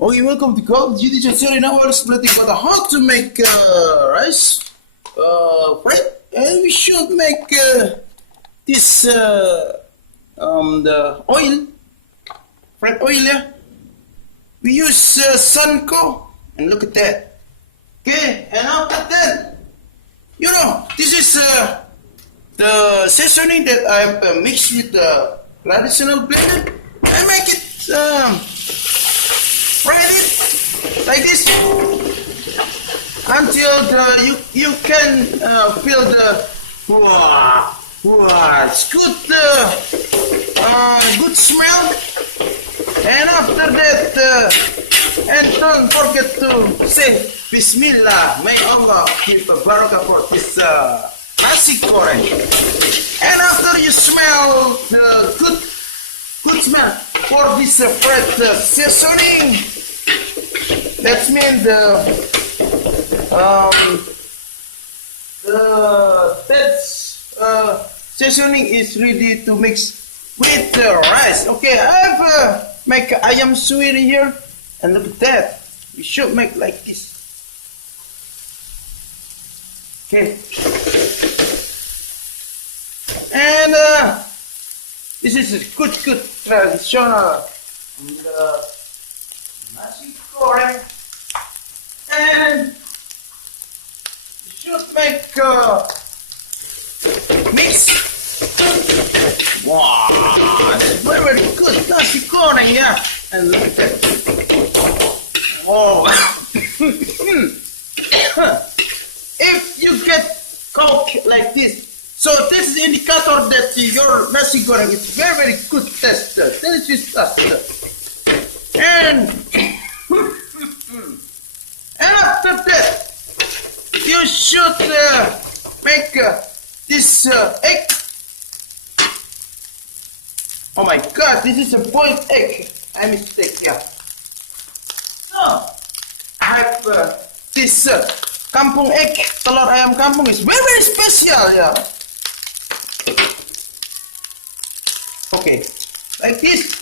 Okay, welcome to CODJ channel. Now we're splitting about how to make rice bread, and we should make this the oil, bread oil. Yeah, we use Sunco, and look at that. Okay, and after that, you know, this is the seasoning that I've mixed with the traditional blender. I make it spread it like this until you can feel the it's good good smell. And after that, and don't forget to say Bismillah. May Allah give a barakah for this nasi goreng. And after you smell the good smell for this bread seasoning, that means that seasoning is ready to mix with the rice. Okay, I have make ayam suwiri here, and look at that. You should make like this. Okay, and this is a good traditional nasi goreng, and you should make mix. Wow, that's very good nasi goreng, yeah. And look at that. Oh, if you get coke like this, so this is indicator that your nasi goreng is very good taste, delicious taste. And after that, you should make this egg. Oh my God, this is a boiled egg. I mistake, yeah. So I have this Kampung egg, telur ayam kampung is very special, yeah. Okay, like this,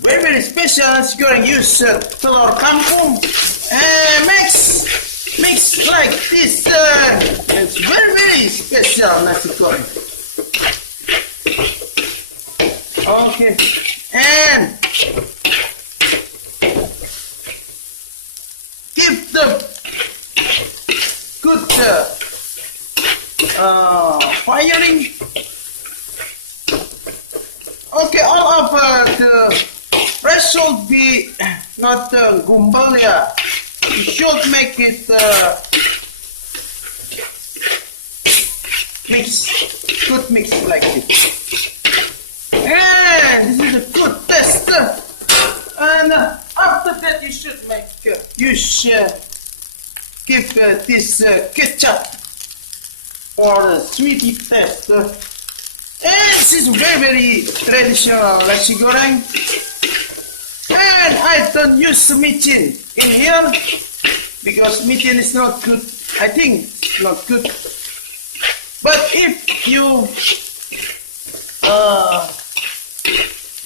very special. Nasi goreng use telur kampung and mix like this. It's very special nasi goreng. Okay, and give the good firing. Okay, all of the rice should be not gumbal, yeah. You should make it good mix like this. And this is a good test. And after that, you should make give this ketchup or sweetie taste. And this is very traditional nasi goreng. And I don't use micin in here because micin is not good. I think it's not good. But if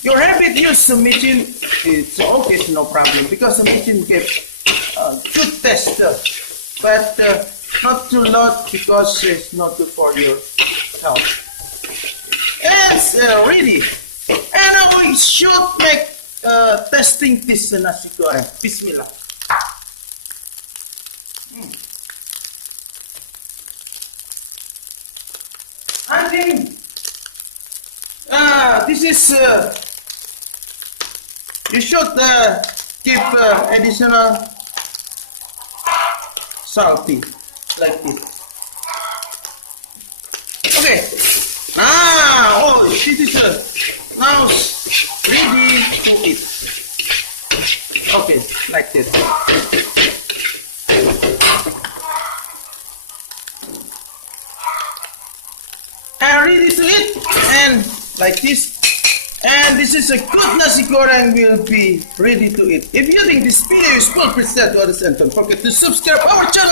your habit use the micin, it's okay, it's no problem, because the micin gives good taste, but not too lot because it's not good for your health. And it's ready. And now we should make testing this nasi goreng. Bismillah. I think this is you should give additional salty like this. Okay, this is now ready to eat. Okay, like this. And ready to eat, and like this. And this is a good nasi goreng will be ready to eat. If you think this video is useful, please share to others and don't forget to subscribe our channel.